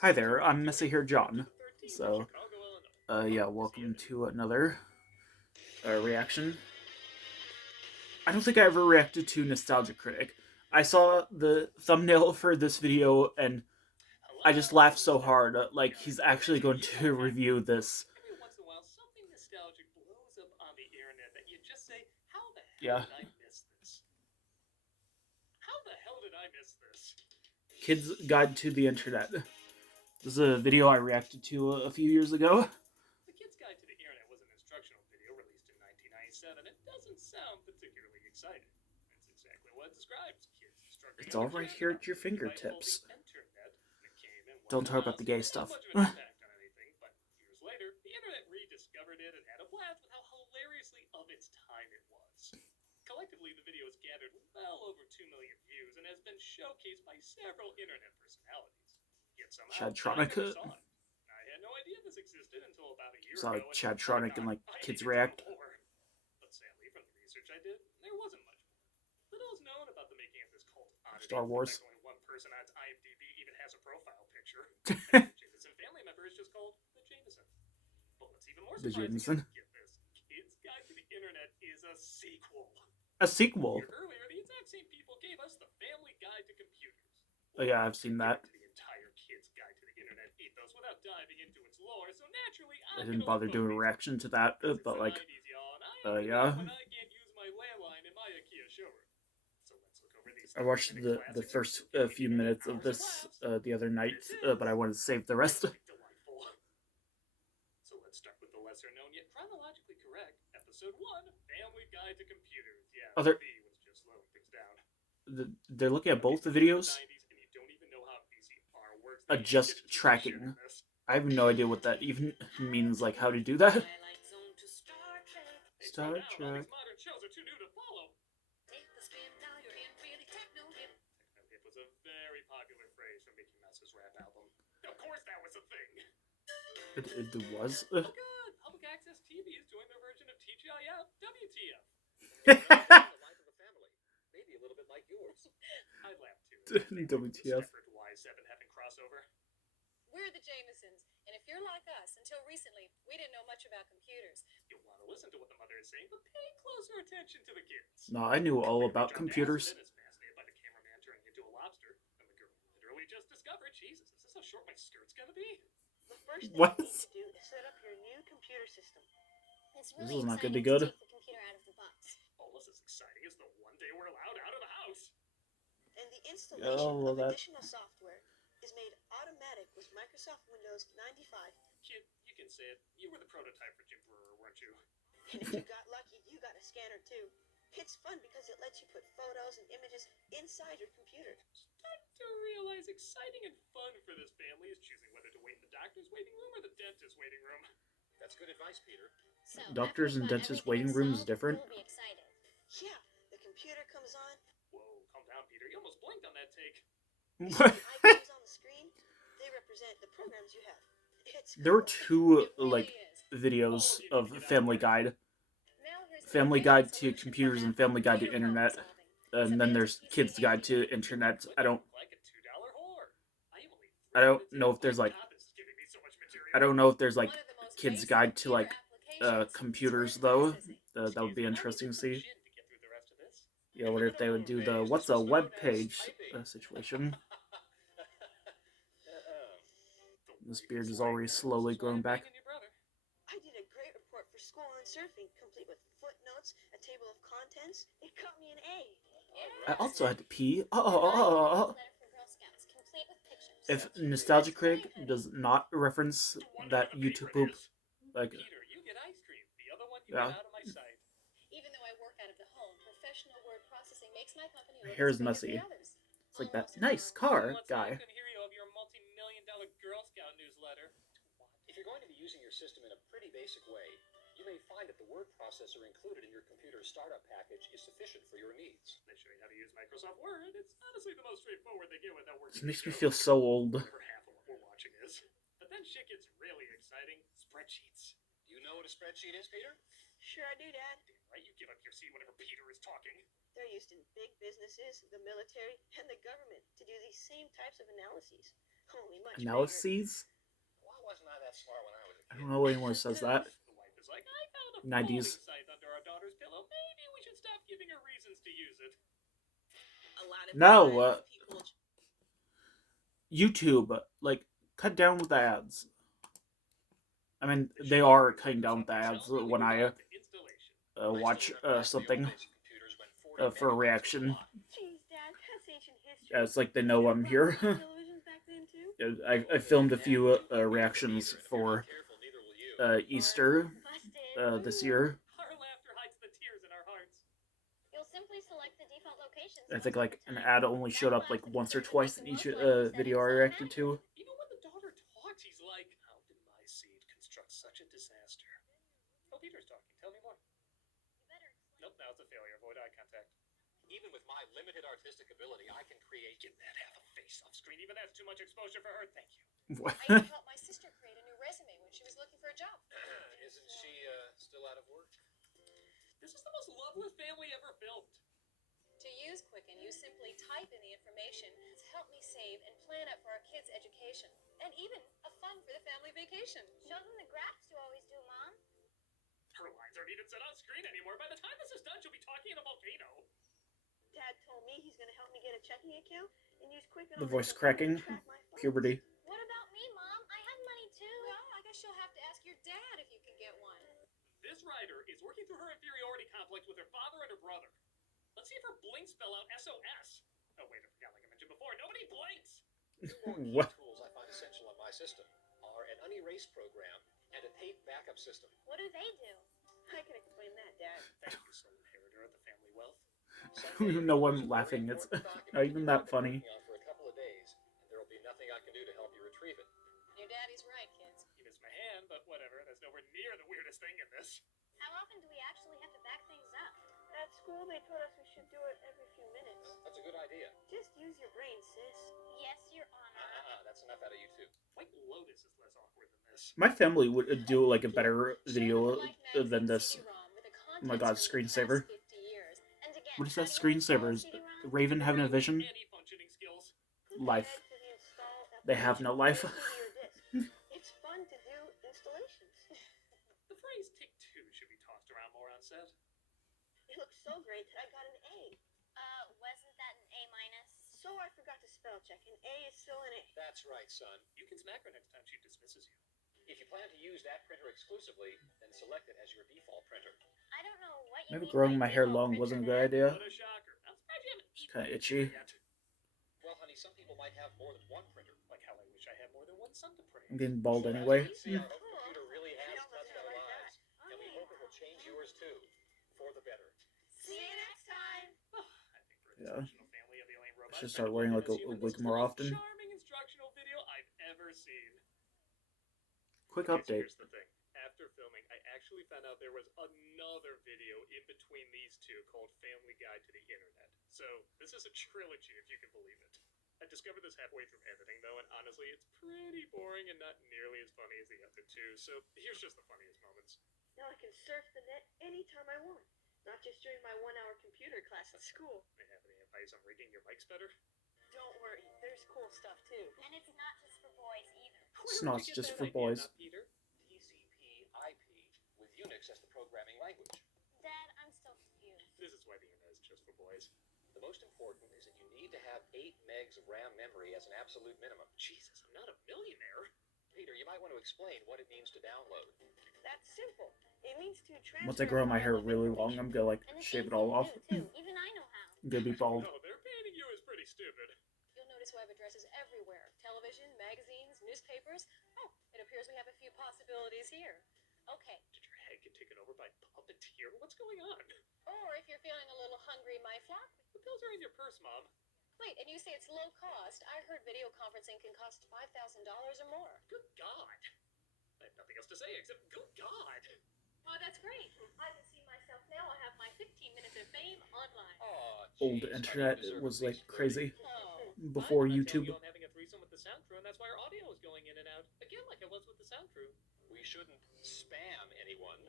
Hi there, I'm Messy here, John. So, yeah, welcome to another reaction. I don't think I ever reacted to Nostalgia Critic. I saw the thumbnail for this video and I just laughed so hard. Like, he's actually going to review this. Every once in a while, something nostalgic blows up on the internet that you just say, how the hell Yeah, did I miss this? How the hell did I miss this? Kid's Guide to the Internet. This is a video I reacted to a few years ago. The Kid's Guide to the Internet was an instructional video released in 1997. It doesn't sound particularly exciting. That's exactly what it describes. Kids It's instructing all other right kids here about at your the delightful fingertips. the internet. And it came and went Don't in a talk about while, the so it gay didn't have stuff. much of an impact on anything. But years later, the internet rediscovered it and had a blast with how hilariously of its time it was. Collectively, the video has gathered well over 2 million views and has been showcased by several internet personalities. Yet somehow, I Chadtronic. never saw it. I had no idea this existed until about a year Saw ago, like and my Chadtronic and god, like I Kids needed to know React. more. But sadly, from the research I did, there wasn't much more. Little is known about the making of this cult oddity. Star In fact, Wars. only one person on its IMDb even has a profile picture. And the Jameson family member is just called the Jameson. But what's even more The surprising is, Jameson. get this, Kid's Guide to the Internet is a sequel. A sequel. Here earlier, the exact same people gave us the Family Guide to Computers. Oh yeah, I've seen that. The entire Kid's Guide to the Internet ethos without diving into its lore, so naturally I I'm didn't gonna bother look doing a over these reaction to that, but the like, 90s, y'all, and I ain't yeah. when I can't use my landline in my IKEA showroom. So let's look over these I watched the first few minutes of this the other night, but I wanted to save the rest. Delightful. So let's start with the lesser known yet chronologically correct episode 1, Family Guide to Computers. Yeah, Oh, B was just slowing things down. They're looking at both the videos. 90s and you don't even know how VCR works. Adjust tracking. I have no idea what that even means. Like how to do that. Star Trek. These modern shows are too new to follow. Take the spin, now you're in really techno hip. Techno hip was a very popular phrase from Mickey Mouse's rap album. Of course that was a thing. It was. Oh god, public access TV is doing their version of TGIF, WTF. The life of a family. Maybe a little bit like yours. I laughed too. WTF. Separate Y7 having crossover. We're the Jamesons, and if you're like us, until recently, we didn't know much about computers. You'll want to listen to what the mother is saying, but pay closer attention to the kids. No, I knew all about computers. Is fascinated by the cameraman turning into a lobster, and the girl literally just discovered, Jesus, is this how short my skirt's gonna be? The first thing What? you need to do is set up your new computer system. It's This really is not gonna exciting be good. to take the computer out of the box. All this is exciting is the one day we're allowed out of the house. And the installation Oh, of that. additional software is made automatic with Microsoft Windows 95. Kid, you can say it. You were the prototype for Jim Brewer, weren't you? And if you got lucky, you got a scanner too. It's fun because it lets you put photos and images inside your computer. Start to realize exciting and fun for this family is choosing whether to wait in the doctor's waiting room or the dentist's waiting room. That's good advice, Peter. So, Doctors and dentists' waiting room is different. We'll be excited. Yeah, the computer comes on. Whoa, calm down, Peter. You almost blinked on that take. You see the icons on the screen? They represent the programs you have. It's There were cool. two like videos of Family Guide. Family Guide to Computers and Family Guide to Internet. And then there's Kids Guide to Internet. I don't know if there's like Kids Guide to like computers though. That would be interesting to see. Yeah, I wonder if they would do the what's a web page situation. This beard is already slowly growing back. I did a great report for school on surfing, complete with footnotes, a table of contents. It got me an A. I also had to pee. If Nostalgia Critic does not reference that YouTube poop, like, Peter, you get ice cream. The other one you yeah. get out of my sight. Even though I work out of the home, professional word processing makes my company My look hair is as good as messy. the others. It's like that nice car Let's guy. not hear you of your multi-million-dollar Girl Scout newsletter. If you're going to be using your system in a pretty basic way, you may find that the word processor included in your computer's startup package is sufficient for your needs. They show you how to use Microsoft Word. It's honestly the most straightforward they get without working. This makes me feel so old. Whatever half of what we're watching is. But then shit gets really exciting. Spreadsheets. Do you know what a spreadsheet is, Peter? Sure I do, Dad. Damn right, you give up your seat whenever Peter is talking. They're used in big businesses, the military, and the government to do these same types of analyses. Only much Analyses? Why wasn't I that smart when I was a I kid? don't know anyone who says that. The wife is like, I found a 90s. folding site under our daughter's pillow. Maybe we should stop giving her reasons to use it. A lot of No, times people YouTube, like, cut down with the ads. I mean, they are cutting down with the ads when I watch something for a reaction. Jeez, Dad, that's ancient history. Yeah, it's like they know I'm here. Televisions back then too? I filmed a few reactions for Easter this year. Our laughter hides the tears in our hearts. You'll simply select the default location. I think like an ad only showed up like once or twice in each video I reacted to. Even when the daughter talks, he's like, how did my seed construct such a disaster? Oh, Peter's talking. Tell me more. Nope, now it's a failure. Avoid eye contact. Even with my limited artistic ability, I can create. Get that half a face off screen. Even that's too much exposure for her. Thank you. I even helped my sister create a new resume when she was looking for a job. Isn't she still out of work? This is the most loveless family ever filmed. To use Quicken, you simply type in the information to help me save and plan out for our kids' education. And even a fun for the family vacation. Show them the graphs you always do, Mom. Her lines aren't even set on screen anymore. By the time this is done, she'll be talking in a volcano. Dad told me he's gonna help me get a checking account and use Quicken. The voice cracking, puberty. What about me, Mom? I have money too. Well, I guess you'll have to ask your dad if you can get one. This writer is working through her inferiority complex with her father and her brother. Let's see if her blinks spell out SOS. Oh, wait, I forgot, like I mentioned before, nobody blinks! Two more key What? tools I find essential on my system are an unerase program and a tape backup system. What do they do? I can explain that, Dad. Thank you, sole inheritor of the family wealth. I don't even know why I'm laughing. It's not even that funny. For a couple of days, and there will be nothing I can do to help you retrieve it. Your daddy's right, kids. He missed my hand, but whatever, that's nowhere near the weirdest thing in this. How often do we actually have to back things up? At school, they told us we should do it every few minutes. That's a good idea. Just use your brain, sis. Yes, Your Honor. That's enough out of you two. White Lotus is less awkward than this. My family would do like a better video than this. Oh my god, screensaver. And again, What is how that do you install screensaver? Is CD-ROM? Raven having a vision? Any functioning skills. Life. They have no life. It's fun to do installations. The phrase Tick 2 should be tossed around more on set. It looks so great that I got an A. Wasn't that an A minus? So I forgot to spell check. An A is still an A. That's right, son. You can smack her next time she dismisses you. If you plan to use that printer exclusively, then select it as your default printer. I don't know what you Maybe mean growing by my hair default long printer, wasn't a Dad. good idea. What a shocker. I'm surprised you haven't eaten Kinda itchy. yet. Well, honey, some people might have more than one printer. Like how I wish I had more than one son to praise. I'm getting bald anyway. See, our home computer really has touched our lives, and we hope it will change yours too, for the better. See you next time. I think for a Yeah. dysfunctional family of alien robots, should start wearing, like, a wig more often. Charming instructional video I've ever seen. Quick Okay, so update. here's the thing. After filming, I actually found out there was another video in between these two called Family Guide to the Internet. So this is a trilogy, if you can believe it. I discovered this halfway through editing, though, and honestly, it's pretty boring and not nearly as funny as the other two. So here's just the funniest moments. Now I can surf the net anytime I want. Not just during my 1-hour computer class at school. Do you have any advice on rigging your mics better? Don't worry, there's cool stuff too. And it's not just for boys either. It's Where not did you get just that for idea, boys. not Peter? TCP/IP with Unix as the programming language. Dad, I'm still confused. This is why the internet is just for boys. The most important is that you need to have 8 megs of RAM memory as an absolute minimum. Jesus, I'm not a millionaire. Peter, you might want to explain what it means to download. That's simple. It means to transfer. Once I grow my hair really long, I'm gonna like And it's shave it easy all to off. do, too. Even I know how. I'm gonna be bald. No, their painting you is pretty stupid. You'll notice web addresses everywhere. Television, magazines, newspapers. Oh, it appears we have a few possibilities here. Okay. Did your head get taken over by puppeteer? What's going on? Or if you're feeling a little hungry, my flock. The pills are in your purse, Mom. Wait, and you say it's low cost. I heard video conferencing can cost $5,000 or more. Good God. I have nothing else to say except good God. Oh, that's great. I can see myself now. I have my 15 minutes of fame online. Oh, Old geez, internet honey, you deserve was at like least 30. crazy Oh. before I'm telling YouTube. you I'm having a threesome with the sound crew, and that's why our audio is going in and out. Again, like I was with the sound crew. We shouldn't spam anyone.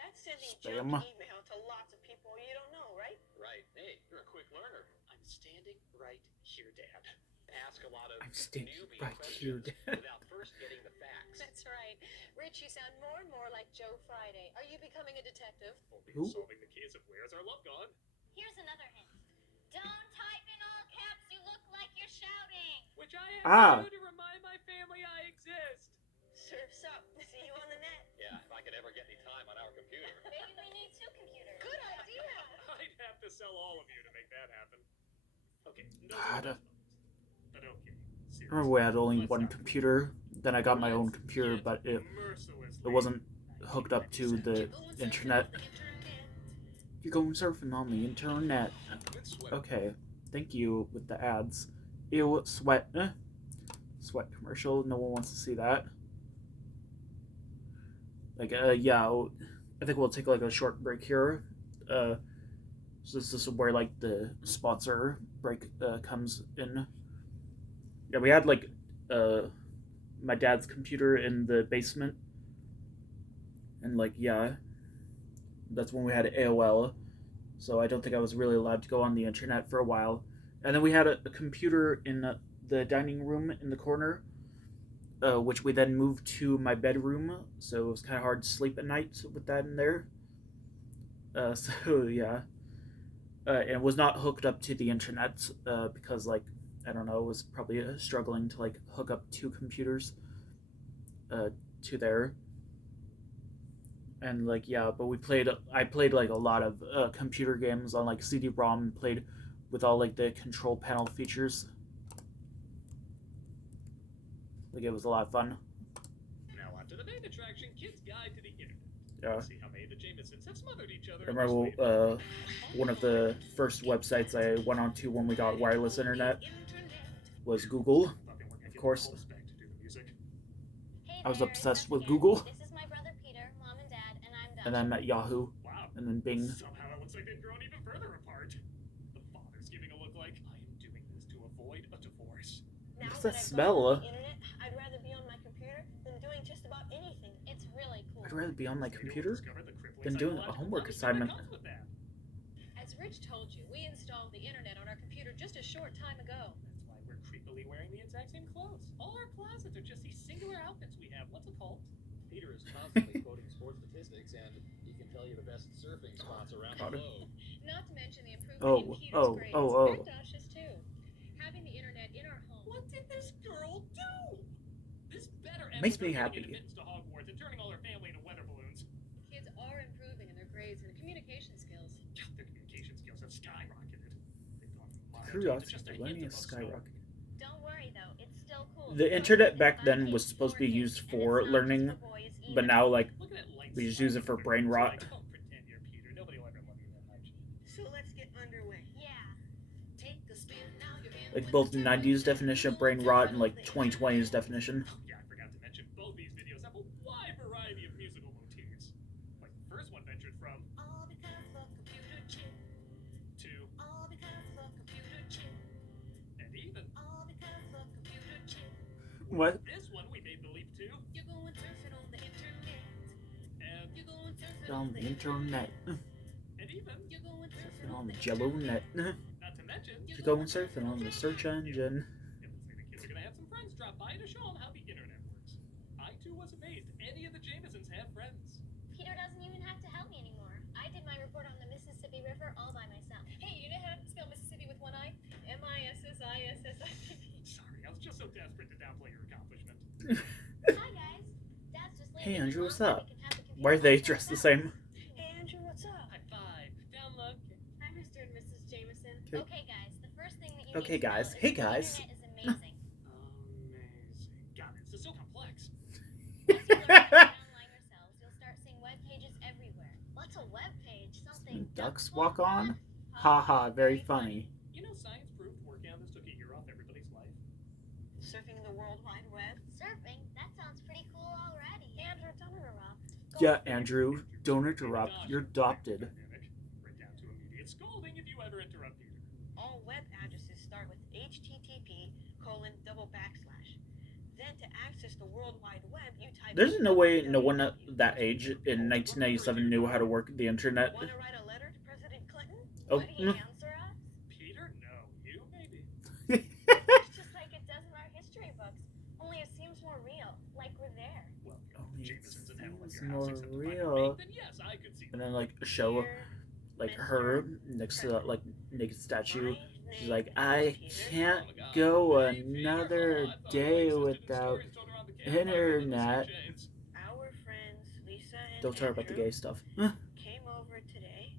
That's sending Spam. junk email to lots of people you don't know, right? Right. Hey, you're a quick learner. I'm standing right here, Dad. ask a lot of I'm standing newbie right here, questions Dad. without first getting the facts. That's right. Rich, you sound more and more like Joe Friday. Are you becoming a detective? Only Who? solving the case of where's our love gone? Here's another hint. Don't type in all caps. You look like you're shouting. Which I Ah. have to do to remind my family I exist. Surf's up. See you on the net. Yeah, if I could ever get any time on our computer. Maybe we need 2 computers. Good idea. I'd have to sell all of you to make that happen. Okay, no God. more but okay, I remember we had only one computer. Then I got my own computer, but it wasn't hooked up to the internet. You're going surfing on the internet. Okay, thank you with the ads. Ew, sweat. Sweat commercial. No one wants to see that. Like, yeah, I think we'll take like a short break here. So this is where like the sponsor break comes in. Yeah, we had like my dad's computer in the basement, and like yeah, that's when we had AOL. So I don't think I was really allowed to go on the internet for a while. And then we had a computer in the dining room in the corner, which we then moved to my bedroom. So it was kind of hard to sleep at night with that in there. So yeah, and it was not hooked up to the internet because like I don't know, was probably struggling to like hook up 2 computers to there. And like yeah, but I played like a lot of computer games on like CD-ROM and played with all like the control panel features. Like it was a lot of fun. Now on to the main attraction, Kids Guide to the Internet. Yeah. See how many of the Jamesons have smothered each other. I remember one of the first websites I went on to when we got wireless internet was Google, of course. Hey I was there, obsessed it's with us again. Google. This is my brother Peter, Mom and Dad, and I'm Dutch. And then met Yahoo, Wow. and then Bing. Somehow it looks like they've grown even further apart. The father's giving a look like, I am doing this to avoid a divorce. Now What's that that I've smell? gone on the internet, I'd rather be on my computer than doing just about anything. It's really cool. I'd rather be on my Later, computer we'll discover the crippling than doing a psychological homework punishment assignment. that comes with that. As Rich told you, we installed the internet on our computer just a short time ago. That's why we're creepily wearing the exact same clothes. All our closets are just these singular outfits we have. What's it called? Peter is constantly quoting sports statistics, and he can tell you the best surfing spots around God. the globe. Not to mention the improvement Oh, in Peter's oh, grades oh, oh. and Dash's too. Having the internet in our home. What did this girl do? This better end Makes with her me getting happy. admittance to Hogwarts and turning all her family into weather balloons. Kids are improving in their grades and communication skills. Their communication skills have skyrocketed. They've gone from monotone to Curiosity just a for hint learning above is snow. skyrocketing. Don't worry though, it's still cool. The internet back then was supposed to be used for learning, but now like Look at that light we just use it for sparkling brain through rot. it. Don't pretend you're Peter. Nobody will ever love you that much. So let's get underway. Yeah. Like both 90s definition of brain rot and like 2020's definition. Oh, yeah, I forgot to mention both these videos have a wide variety of musical motifs. Like the first one ventured from to and even What? this one we made the leap to. You're going surfing on the internet. And You're going surfing On the internet. and even You're going Surfing on the Jello net. not to mention You're going surfing on the search engine. it looks like the kids are gonna have some friends drop by to show them how the internet works. I too was amazed any of the Jamesons have friends. Peter doesn't even have to help me anymore. I did my report on the Mississippi River all by myself. Hey, you know how to spell Mississippi with one I? M-I-S-S-I-S-S-I-P-P. Sorry, I was just so desperate to downplay your accomplishment. Hi guys. Dad's just leaving. Hey, Andrew, Mom what's said up? we can have the computer Why are they all to dressed the ourselves. same? Hey, Andrew, what's up? High five. Down low. Hi, Mr. and Mrs. Jameson. Okay. Okay guys, the first thing that you Okay, need to guys. know is Hey, that the guys. internet is amazing. Amazing. God, this is so complex. Once you learn how to get online yourselves, you'll start seeing web pages everywhere. What's a web page? Something Ducks walk on? Ha ha, very funny. You know, science proved working on this took a year off everybody's life. Surfing the World Wide Web? Surfing? That sounds pretty cool already. Andrew, don't interrupt. Yeah, Andrew, don't interrupt. You're adopted. Right down to immediate scolding if you ever interrupt Peter. All web addresses start with http://. Then to access the World Wide Web, you type There's in no way no one at www. that age in 1997 knew how to work the internet. Want to write a letter to President Clinton? Oh, Would he answer us? Peter? No. You? Maybe. It's just like Jamesons and have like It's your house more except to find a real. mate, then yes, I could see And that. then like a show Dear like Mr. her next to that like naked statue. My She's name like, is I Peter. can't Oh my god. go Hey, Peter. another Oh, I thought I day existed in without stories told around the campfire under the St. internet. James. Our friends Lisa and Don't tell her about the Andrew gay stuff. came over today.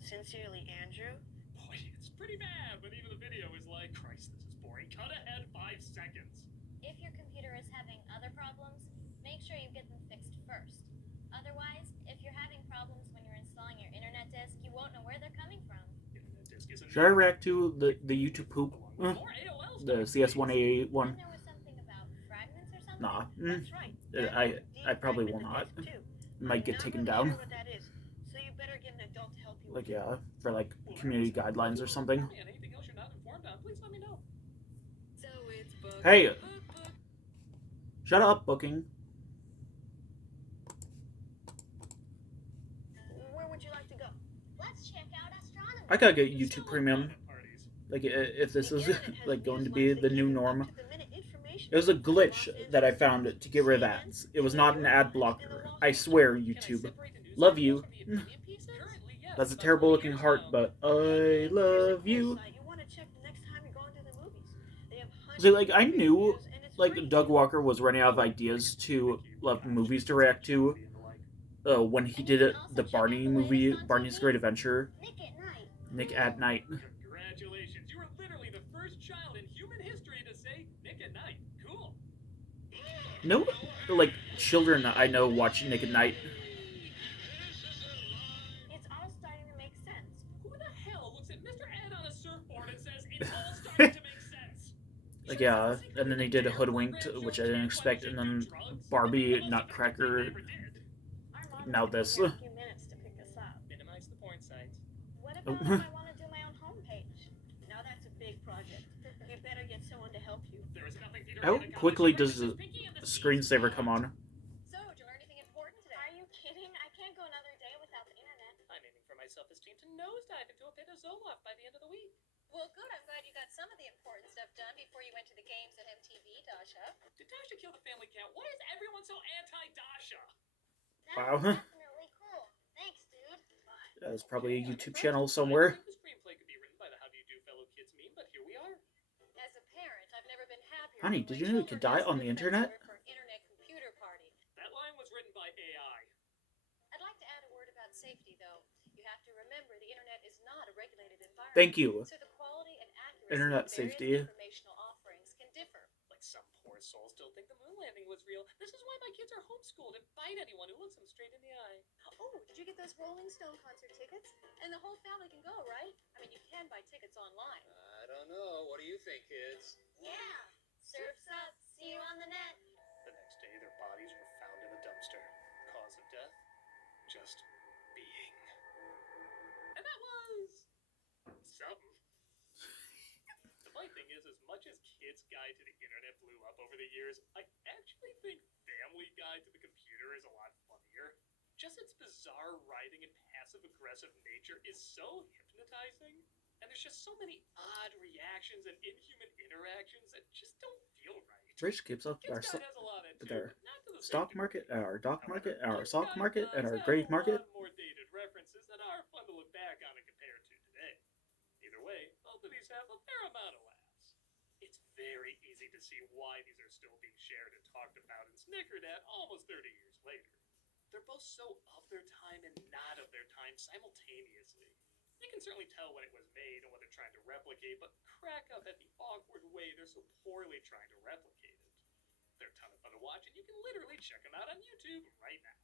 Sincerely, Andrew. Boy, it's pretty bad, but even the video is like, Christ, this is boring. Cut ahead 5 seconds. If your computer is having other problems, make sure you get them fixed first. Otherwise, if you're having problems when you're installing your internet disk, you won't know where they're coming from. Internet disc isn't Should I new. react to the YouTube poop? Along with more AOL The stuff, CS188 Then one? there was something about fragments or something? Nah. That's right. I probably will not. Might get taken down. Sure what that is, so you better get an adult to help you. Like yeah, for like community guidelines or something. Man, anything else you're not informed on, please let me know. So it's book. Hey, Book. shut up, booking. Where would you like to go? Let's check out astronomy. I gotta get YouTube Premium. Parties. Like if this The is internet has like going to newsletters be that the give new you norm. up-to-the-minute information It was a about glitch Los that I Angeles, found to get rid of that. CNN, It was not an ad blocker. I swear, YouTube. Love you. That's a terrible looking heart, but I love you. You want to check the next time you're going to the movies. They have See, like I hundreds of knew, reviews, and it's like free. Doug Walker was running out of ideas to love movies to react to. When he did it, the Barney movie, Barney's Great Adventure, Nick at Night. Nick at Night. Congratulations, you were literally the first child in human history to say Nick at Night. Cool. No, like children I know watch Nick at Night. It's all starting to make sense. Who the hell looks at Mr. Ed on a surfboard and says it's all starting to make sense? Like yeah, and then he did a Hoodwinked, which I didn't expect, and then Barbie Nutcracker. Our mom Now took me this. a few minutes to pick this up. Minimize the porn sites. What Oh. about if I want to do my own homepage? Now that's a big project. You better get someone to help you. There is nothing Peter How can quickly accomplish does the versus Pinky and the screensaver Seeds come on? So, did you learn anything important today? Are you kidding? I can't go another day without the internet. I'm aiming for my self-esteem to nosedive into a pit of Zoloft by the end of the week. Well, good. I'm glad you got some of the important stuff done before you went to the games at MTV, Dasha. Did Dasha kill the family cat? Why is everyone so anti-Dasha? That Wow. was definitely cool. Thanks, dude. That was probably a YouTube channel somewhere. I think the screenplay could be written by the How Do You Do Fellow Kids meme, but here we are. As a parent, I've never been happier. Honey, when did my you know you could children die ask on their the friends internet? over for an internet computer party. That line was written by AI. I'd like to add a word about safety, though. You have to remember the internet is not a regulated environment. Thank you. So the quality and accuracy Internet of various safety. informational offerings can differ. Like some poor soul still think the moon landing was real. This is why my kids are homeschooled and bite anyone who looks them straight in the eye. Oh, did you get those Rolling Stone concert tickets? And the whole family can go, right? I mean, you can buy tickets online. I don't know. What do you think, kids? Yeah. Surf's up. See you on the net. The next day, their bodies were found in a dumpster. Cause of death? Just being. And that was something. The funny thing is, as much as Kid's Guide to the Internet blew up over the years, I actually think Family Guide to the Computer is a lot funnier. Just its bizarre writing and passive-aggressive nature is so hypnotizing. And there's just so many odd reactions and inhuman interactions that just don't feel right. Rich keeps up our Kid's Guide has a lot of it too, their but not to the same stock degree. market, our dock market, However, our stock Kid's market, Guide and our does grave have a market. lot more dated references that are fun to look back on and compare to today. Either way, both of these have a fair amount of laughs. It's very easy to see why these are still being shared and talked about and snickered at almost 30 years later. They're both so of their time and not of their time simultaneously. You can certainly tell when it was made and what they're trying to replicate, but crack up at the awkward way they're so poorly trying to replicate it. They're a ton of fun to watch, and you can literally check them out on YouTube right now.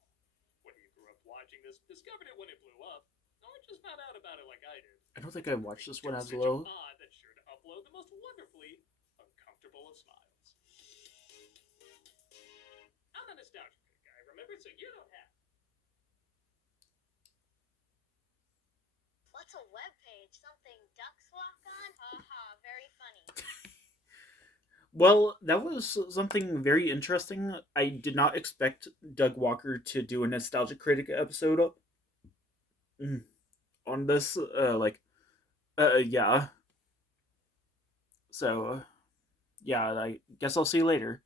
Whether you grew up watching this, discovered it when it blew up, or just found out about it like I did, I don't think I watched this one it's as such low. an odd that's sure to upload the most wonderfully uncomfortable of smiles. I'm a nostalgia guy, remember? So you don't have. What's a web page? Something ducks walk on? Haha, very funny. Well, that was something very interesting. I did not expect Doug Walker to do a Nostalgia Critic episode on this. Yeah. So, yeah, I guess I'll see you later.